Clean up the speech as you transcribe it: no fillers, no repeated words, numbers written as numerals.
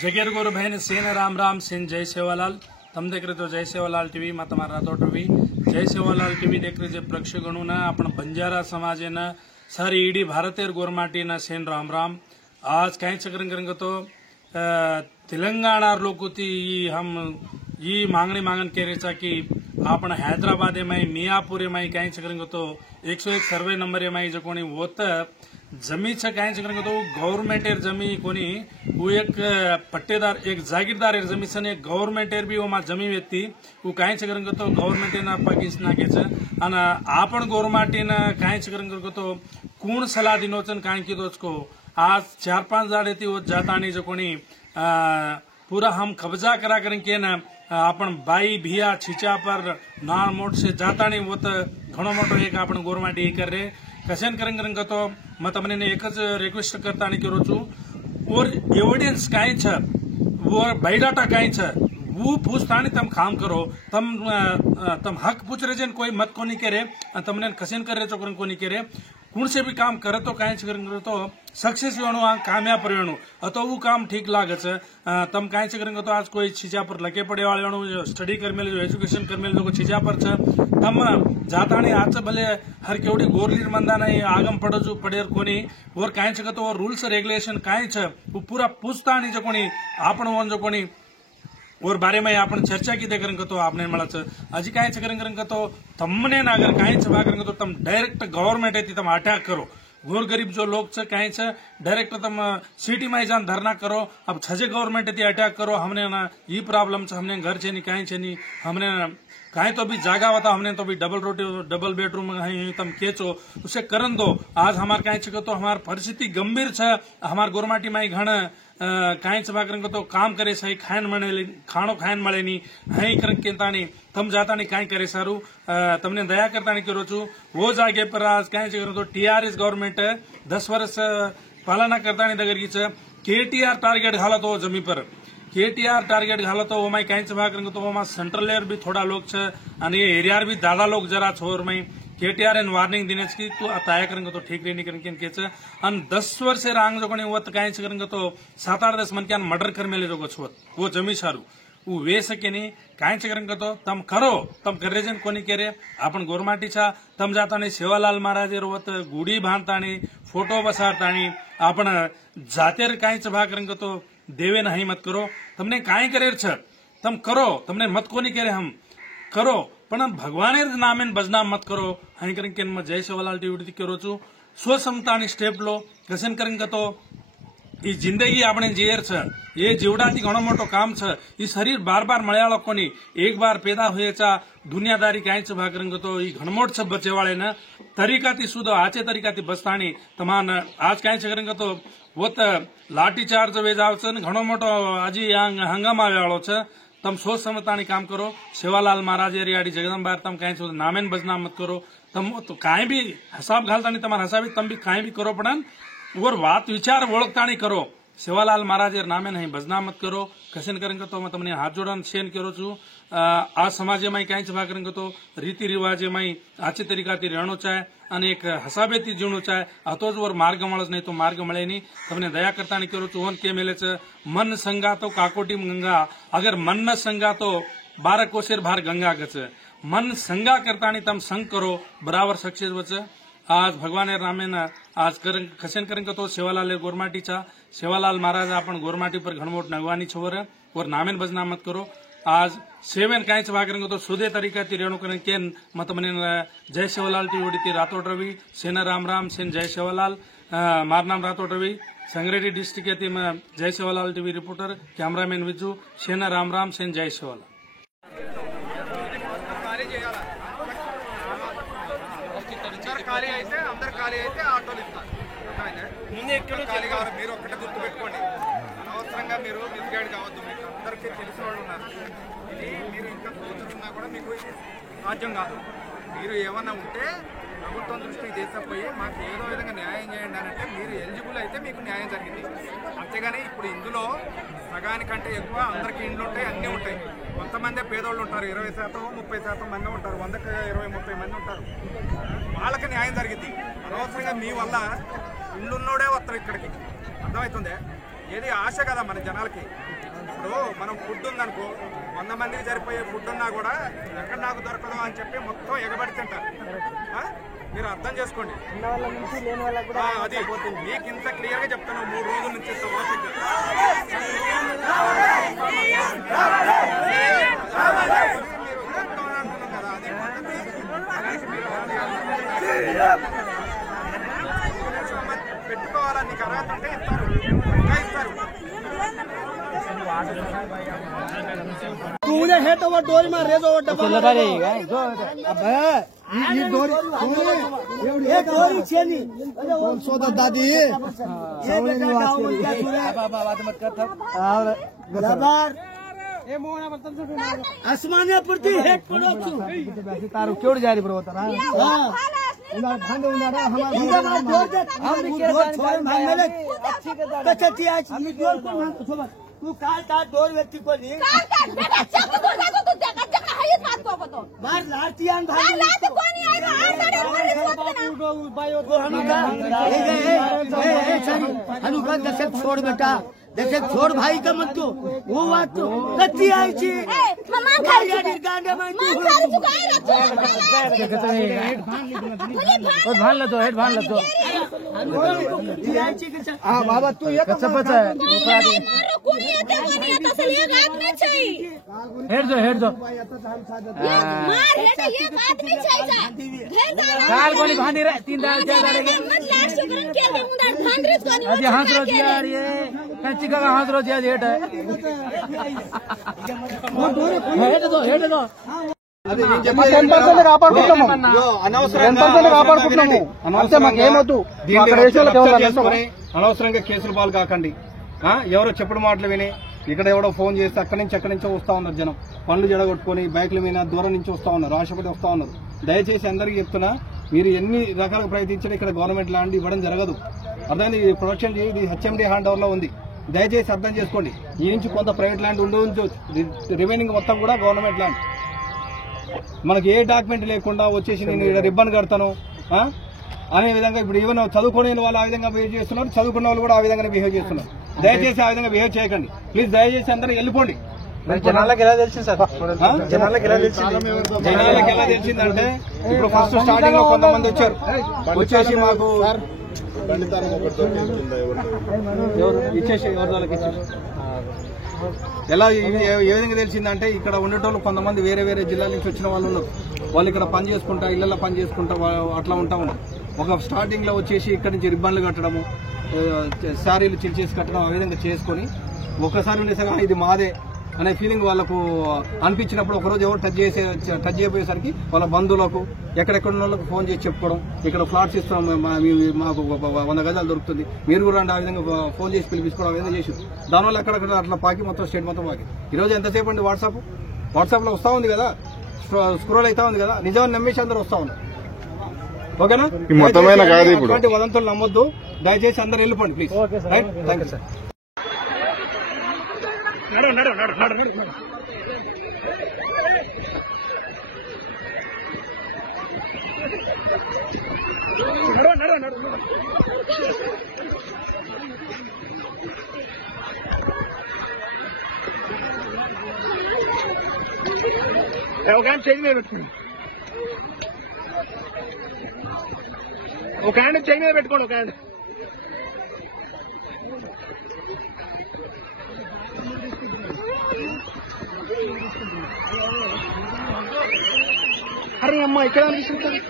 जगेर गोरु बहन सेन राम राम सेन जय सेवालाल तम देख रहे तो जय सेवालाल टीवी में तमारा रातोट रवि जय सेवालाल टीवी देख रहे प्रेक्षकों अपन बंजारा समाज सारी इडी भारतीय गोरमाटी सेन राम राम आज कहीं चक्कर तो तेलंगाणा लोकुती हम ये मांगन के रेचा कि आपण हैदराबाद में मियापुर में कहीं चक्कर तो 101 सर्वे नंबर में जो कोणी होत जमी कहीं चक्कर तो गवर्नमेंट जमी कोणी वो एक पट्टेदार एक जागीरदार जमी से एक गवर्नमेंट भी वो जमी व्यक्ति वो कहीं चक्कर तो गवर्नमेंट पगीस नाखे आपण गोरमाटी कहीं चक्कर तो कूण सलाह दिनोचन कहीं की दोचको आज 4-5 दाड़े थी वो जाता नहीं जो कोणी पूरा हम कब्जा करा करेंगे न अपन बाई भिया छीचा पर नान मोट से जाता नहीं वो तो घणो मोटो एक अपन गोरमाटी कर रहे कशन करेंगे तो मैं तमने एक रिक्वेस्ट करता नहीं करो छू और एविडेंस कहीं छ वो बायोडाटा कहीं छ वो पूछता नहीं तम काम करो तम हक पूछ रहे जन कोई मत को नहीं करे तमने कशन कर रहे चोकर को नहीं करे कौन से भी काम करे तो कहीं करेंगे तो सक्सेस वेणु कामयाब वेणु अतो वो काम ठीक लागे तम कहीं करेंगे तो आज कोई चीजा पर लगे पड़े वाले स्टडी कर मेले जो एजुकेशन कर मेले जो चीजा पर तम जाता नहीं आज भले हर केवड़ी गोरलीर मंदा नहीं आगम पड़ो पड़े कोनी और कहीं तो रूल्स रेगुलेशन कहीं वो पूरा पूछता नहीं जो कोनी आपण जो कोनी और बारे में आपण चर्चा की दे करेंगे तो आपने मला अजी कहीं करेंगे तो तमने अगर कहीं छवा करेंगे तो तम डायरेक्ट गवर्नमेंट है तम अटैक करो गोर गरीब जो लोग कहीं डायरेक्ट तम सिटी में जान धरना करो अब छजे गवर्नमेंट है अटैक करो हमने ना ये प्रॉब्लम हमने घर छे नहीं कहीं छे नहीं हमने कहीं तो भी जागा होता हमने तो भी डबल रोटी डबल बेडरूम तम केचो उसे करन दो आज हमार कहीं तो हमार परिस्थिति गंभीर है हमार गोरमाटी में घण कहीं सभा करेंगे तो काम करे सही खाणो खायन मळे नहीं हई करता नहीं तम जाता नहीं कहीं करे सारू तमने दया करता नहीं करो छू वो जागे पर आज कहीं करें तो टीआरएस गवर्नमेंट 10 वर्ष पालना करता नहीं दगर की केटीआर टारगेट घाला तो जमी पर केटीआर टारगेट घाला तो वो कहीं सभा करेंगे तो वो सेंट्रल लेयर भी थोड़ा लोग एरिया भी दादा लोग जरा छोर में केटीआर एन वार्निंग देने की तो अताया करेंगे तो ठीक नहीं करेंगे इनके 10 वर्ष से रांग जो वो कहीं करेंगे तो 7-8-10 मन के मर्डर कर मेले जो छोत वो जमी सारू वो वे सके नहीं कहीं करेंगे तो तम करो तम करे जन कोनी करे आपण गोरमाटी छा तम जाता नहीं सेवालाल महाराज रोवत गुड़ी बांधता नहीं फोटो बसारता नहीं आपण जाते कहीं सभा करेंगे तो देवे नहीं मत करो तमने कहीं करे तम करो तमने मत कोनी करे हम करो पण भगवाने नामे बदनाम मत करो हाई करेंगे जय सेवालाल टीवी करो छू स्वसमता स्टेप लो कसन करेंगे तो ये जिंदगी आपने जीएर छ ये जीवडाथी घणो मोटो काम छ ये शरीर बार बार मळ्या लोकोनी एक बार पैदा होयेचा दुनियादारी कहीं सभा करेंगे तो ये घणमोट छ बचे वाले न तरीकाती सुधो आचे तरीकाती बसतानी तमान आज कहीं करेंगे तो वो लाठी चार्ज वेज आवछ घणो मोटो आजी हंगामा वाळो छ तम सोच समझता काम करो सेवालाल महाराज रियाड़ी जगदम्बा तम कहीं नामेन बदनाम मत करो तम तो कहीं भी हिसाब घालता नहीं तमारा हिसाब तम भी कहीं भी करो पड़न और बात विचार ओळखता नहीं करो सेवालाल महाराज नामे नहीं बदनाम मत करो कसन करेंगे तो मैं तमने हाथ जोड़न शेन करो छू आ समाज में कहीं सभा करेंगे तो रीति रिवाज में आचे तरीका रहनो चाहे અને એક હસાબેથી જીવણું ચાહે હતો જ ઓર માર્ગ મળે નહીં તો માર્ગ મળે નહીં તમને દયા કરતા નહીં કરું છું કે મેલે છે મન સંગા તો કાકોટી ગંગા અગર મન ન સંગા તો 12 કોશેર ભાર ગંગા ગચે मन संगा करता नहीं तम संग करो बराबर सक्सेस वचे आज भगवान रामे ना आज खसन करेंगे तो सेवालाल गोरमाटी छा सेवालाल महाराज अपन गोरमाटी पर घणमोट नगवानी छोर और नामेन बदनाम मत करो आज सेवन कहीं सभा करेंगे तो सुधे तरीका रेणु करें केन मत मने जय सेवालाल टी रातोड रवि सेना राम राम सेन जय सेवालाल मार नाम रातोड रवि संगरेडी डिस्ट्रिक्ट जय Sevalal TV reporter cameraman Viju सेना राम राम सेन जय सेवालाल ఖాళీ అయితే అందరు ఖాళీ అయితే ఆటోలు ఇస్తారు మీరు ఒక్కటే గుర్తుపెట్టుకోండి అనవసరంగా మీరు మిస్గైడ్ కావద్దు మీకు అందరికీ తెలిసిన వాళ్ళు ఉన్నారు ఇది మీరు ఇంకా కూర్చున్నా కూడా మీకు సాధ్యం కాదు మీరు ఏమన్నా ఉంటే ప్రభుత్వం దృష్టికి తీసుకుపోయి మాకు ఏదో విధంగా న్యాయం చేయండి అని అంటే మీరు ఎలిజిబుల్ అయితే మీకు న్యాయం జరిగింది అంతేగాని ఇప్పుడు ఇందులో సగానికంటే ఎక్కువ అందరికీ ఇండ్లు ఉంటాయి అన్నీ ఉంటాయి కొంతమంది పేదోళ్ళు ఉంటారు 20% 30% మంది ఉంటారు 100కి 20-30 మంది ఉంటారు వాళ్ళకి న్యాయం జరిగింది అనవసరంగా మీ వల్ల ఇల్లున్నోడే వస్తారు ఇక్కడికి అర్థమవుతుంది ఏది ఆశ కదా మన జనాలకి. ఇప్పుడు మనం ఫుడ్ ఉందనుకో 100 మందికి సరిపోయే ఫుడ్ ఉన్నా కూడా ఎక్కడ నాకు దొరకదు అని చెప్పి మొత్తం ఎగబడి తింటారు. మీరు అర్థం చేసుకోండి. అది మీకు ఇంత క్లియర్ గా చెప్తాను 3 రోజుల నుంచి కదా. అది పెట్టుకోవాలని నీకు అర్హత ఉంటే ఇస్తారు. तूने है तो वो डोरी में रेजो वो डब्बा लगा रहेगा अबे ये डोरी ये डोरी छेनी सोदा दादी ये बेटा गांव में क्या सुने बात मत कर था और लबार ए मोना बर्तन से आसमाने पड़ती हेड पड़ो तू तारो क्यों जा रही ब्रो तारा हां उना भांड उना हमारा जोर दे हम जोर छोड़ भांग ले अच्छी के दादा कचती आज हम जोर को भांग छोड़ तू काल ता दोन व्यक्ति को ली काल ता बेटा चक तो देखो तू देखा जगह है इस बात को बतो बाहर लातियान भाई लात कोई नहीं आएगा हनुका दशक छोड़ बेटा दशक छोड़ भाई का मत तो वो बात तो कच्ची आई थी ममान खा लिया गांडे में तू खा चुका है हेड भान ले दो हेड भान ले दो हां बाबा तू ये कच्चा पचा है कोणी येते कोणी येत असेल एक आदमी चाहिए हेड दो मार है ना ये आदमी चाहिए काल कोणी भांडी रे 3 दाल क्या करेंगे मत लास्ट सुगरन के उंदर भांडरेस कोणी अभी हाथ रोज यार ये कच्ची का हाथ रोज यार हेड है हेड दो అది నేను చెప్పేది 10% కాపాడుకుంటాము. అనవసరంగా కాపాడుకుంటాము. అంతే మాకేమొద్దు. అనవసరంగా కేసులు పాలు కాకండి. ఎవరో చెప్పుడు మాటలు విని ఇక్కడ ఎవడో ఫోన్ చేస్తే అక్కడి నుంచో వస్తా ఉన్నారు జనం. పనులు జడగొట్టుకుని బైకుల మీద దూరం నుంచి వస్తా ఉన్నారు, ఆశపడి వస్తా ఉన్నారు. దయచేసి అందరికీ చెప్తున్నా, మీరు ఎన్ని రకాలుగా ప్రయత్నించినా ఇక్కడ గవర్నమెంట్ ల్యాండ్ ఇవ్వడం జరగదు. అర్థమైంది. ఇది ప్రొడక్షన్ ఇది హెచ్ఎండి హ్యాండ్ ఓవర్ లో ఉంది. దయచేసి అర్థం చేసుకోండి. ఈ నుంచి కొంత ప్రైవేట్ ల్యాండ్ ఉండవచ్చు, రిమైనింగ్ మొత్తం కూడా గవర్నమెంట్ ల్యాండ్. మనకి ఏ డాక్యుమెంట్ లేకుండా వచ్చేసి నేను ఇక్కడ రిబ్బన్ కడతాను అనే విధంగా ఇప్పుడు ఈవెన్ చదువుకునే వాళ్ళు ఆ విధంగా బిహేవ్ చేస్తున్నారు, చదువుకున్న వాళ్ళు కూడా ఆ విధంగా బిహేవ్ చేస్తున్నారు. దయచేసి ఆ విధంగా బిహేవ్ చేయకండి ప్లీజ్. దయచేసి అందరూ వెళ్ళిపోండి. జనాలకు ఎలా తెలిసింది సార్? జనాలకు ఎలా తెలిసిందంటే ఇప్పుడు ఫస్ట్ స్టార్టింగ్ లో కొంతమంది వచ్చేసి మాకు ఇచ్చేసి ఎవరికి ఇచ్చేసి ఎలా ఏ విధంగా తెలిసిందంటే ఇక్కడ ఉండేటోళ్ళు కొంతమంది వేరే వేరే జిల్లాల నుంచి వచ్చిన వాళ్ళు ఉన్నారు. వాళ్ళు ఇక్కడ పని చేసుకుంటా, ఇళ్లలో పని చేసుకుంటా అట్లా ఉంటా ఉన్నారు. ఒక స్టార్టింగ్ లో వచ్చేసి ఇక్కడ నుంచి రిబ్బన్లు కట్టడము, శారీలు చిల్చేసి కట్టడం, ఆ విధంగా చేసుకుని ఒక్కసారి ఉండేసరిగా ఇది మాదే అనే ఫీలింగ్ వాళ్ళకు అనిపించినప్పుడు ఒకరోజు ఎవరు టచ్ చేయబోయేసరికి వాళ్ళ బంధువులకు ఎక్కడెక్కడ ఉన్న వాళ్ళకు ఫోన్ చేసి చెప్పుకోవడం, ఇక్కడ ఫ్లాట్స్ ఇస్తున్నాం మాకు 100 గజాలు దొరుకుతుంది మీరు కూడా రండి, ఆ విధంగా ఫోన్ చేసి పిలిపించుకోవడం, ఆ విధంగా చేసింది. దానివల్ల ఎక్కడెక్కడ అట్లా పాకి మొత్తం స్టేట్ మొత్తం పాకి ఈరోజు ఎంతసేపు అండి వాట్సాప్ లో వస్తా ఉంది కదా, స్క్రోల్ అవుతా ఉంది కదా, నిజాన్ని నమ్మేసి అందరూ వస్తా ఉన్నారు. ఓకేనా? అటువంటి వదంతులు నమ్మొద్దు. దయచేసి అందరూ వెళ్ళిపోండి please. Right, thank you sir. ఒక ఆయన చెయ్యి మీద పెట్టుకోండి, ఒక ఆయన చెయ్యి మీద పెట్టుకోండి, ఒక ఆయన అరే అమ్మ ఇక్కడ అనిపిస్తుంది.